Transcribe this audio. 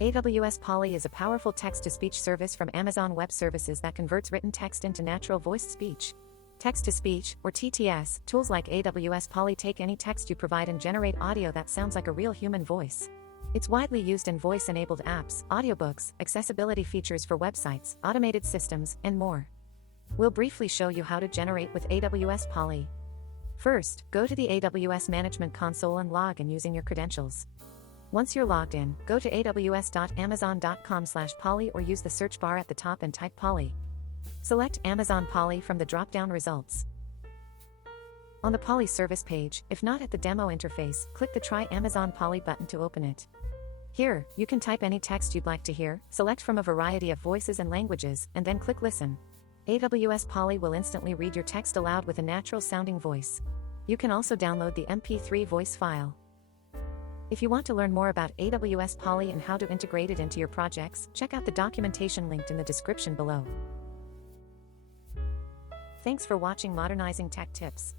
AWS Polly is a powerful text-to-speech service from Amazon Web Services that converts written text into natural voiced speech. Text-to-speech, or TTS, tools like AWS Polly take any text you provide and generate audio that sounds like a real human voice. It's widely used in voice-enabled apps, audiobooks, accessibility features for websites, automated systems, and more. We'll briefly show you how to generate with AWS Polly. First, go to the AWS Management Console and log in using your credentials. Once you're logged in, go to aws.amazon.com/Polly or use the search bar at the top and type Polly. Select Amazon Polly from the drop-down results. On the Polly service page, if not at the demo interface, click the Try Amazon Polly button to open it. Here, you can type any text you'd like to hear, select from a variety of voices and languages, and then click Listen. AWS Polly will instantly read your text aloud with a natural-sounding voice. You can also download the MP3 voice file. If you want to learn more about AWS Polly and how to integrate it into your projects, check out the documentation linked in the description below. Thanks for watching Modernizing Tech Tips.